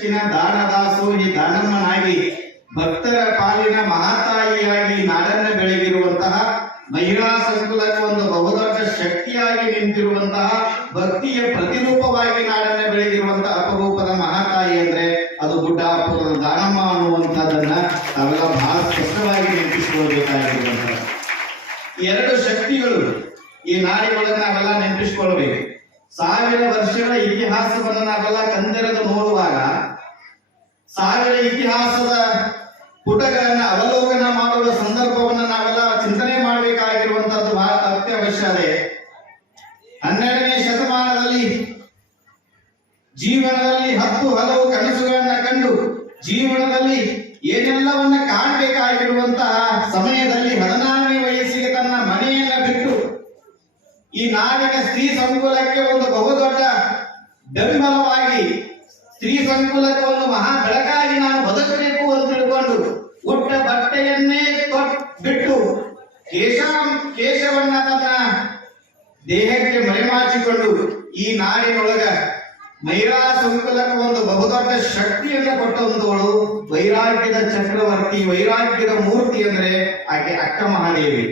ಹೆಚ್ಚಿನ ದಾನದಾಸೋಹಿ ದಾನಮ್ಮನಾಗಿ ಭಕ್ತರ ಪಾಲಿನ ಮಹಾತಾಯಿಯಾಗಿ ನಾಡನ್ನ ಬೆಳಗಿರುವಂತಹ ಮಹಿಳಾ ಸಂಕುಲಕ್ಕೆ ಒಂದು ಬಹುದೊಡ್ಡ ಶಕ್ತಿಯಾಗಿ ನಿಂತಿರುವಂತಹ ಭಕ್ತಿಯ ಪ್ರತಿರೂಪವಾಗಿ ನಾಡನ್ನ ಬೆಳೆದಿರುವಂತಹ ಅಪರೂಪದ ಮಹಾತಾಯಿ ಅಂದ್ರೆ ಅದು ಗುಡ್ಡ ಅಪರೂಪದ ದಾನಮ್ಮ ಅನ್ನುವಂಥದ್ದನ್ನ ತಾವೆಲ್ಲ ಬಹಳ ಸ್ಪಷ್ಟವಾಗಿ ನೆನಪಿಸಿಕೊಳ್ಬೇಕಾಗಿರುವಂತಹ ಎರಡು ಶಕ್ತಿಗಳು ಈ ನಾಡಿನೊಳಗೆ ಅವೆಲ್ಲ ನೆನಪಿಸಿಕೊಳ್ಬೇಕು. ಸಾವಿರ ವರ್ಷಗಳ ಇತಿಹಾಸವನ್ನು ನಾವೆಲ್ಲ ಸಾವಿರ ಇತಿಹಾಸದ ಪುಟಗಳನ್ನ ಅವಲೋಕನ ಮಾಡುವ ಸಂದರ್ಭವನ್ನು ನಾವೆಲ್ಲ ಚಿಂತನೆ ಮಾಡಬೇಕಾಗಿರುವಂತಹದ್ದು ಬಹಳ ಅತ್ಯವಶ್ಯ ಅದೇ ಹನ್ನೆರಡನೇ ಶತಮಾನದಲ್ಲಿ ಜೀವನದಲ್ಲಿ ಹತ್ತು ಹಲವು ಕನಸುಗಳನ್ನ ಕಂಡು ಜೀವನದಲ್ಲಿ ಏನೆಲ್ಲವನ್ನ ಕಾಣಬೇಕಾಗಿರುವಂತಹ ಸಮಯದಲ್ಲಿ ಹದಿನಾರನೇ ವಯಸ್ಸಿಗೆ ತನ್ನ ಮನೆಯನ್ನ ಬಿಟ್ಟು ಈ ನಾಡಿನ ಸ್ತ್ರೀ ಸಂಕುಲಕ್ಕೆ ಒಂದು ಬಹುದೊಡ್ಡ ಬೆಂಬಲವಾಗಿ, ಸ್ತ್ರೀ ಸಂಕುಲಕ್ಕೆ ಒಂದು ಮಹಾ ಕೇಶ, ಕೇಶವನ್ನ ತನ್ನ ದೇಹಕ್ಕೆ ಮರೆಮಾಚಿಕೊಂಡು ಈ ನಾಡಿನೊಳಗ ಮೈರಾ ಸಂಕುಲಕ್ಕೆ ಒಂದು ಬಹುದೊಡ್ಡ ಶಕ್ತಿಯನ್ನ ಕೊಟ್ಟಂತವಳು ವೈರಾಗ್ಯದ ಚಕ್ರವರ್ತಿ, ವೈರಾಗ್ಯದ ಮೂರ್ತಿ ಅಂದ್ರೆ ಆಕೆ ಅಕ್ಕ ಮಹಾದೇವಿ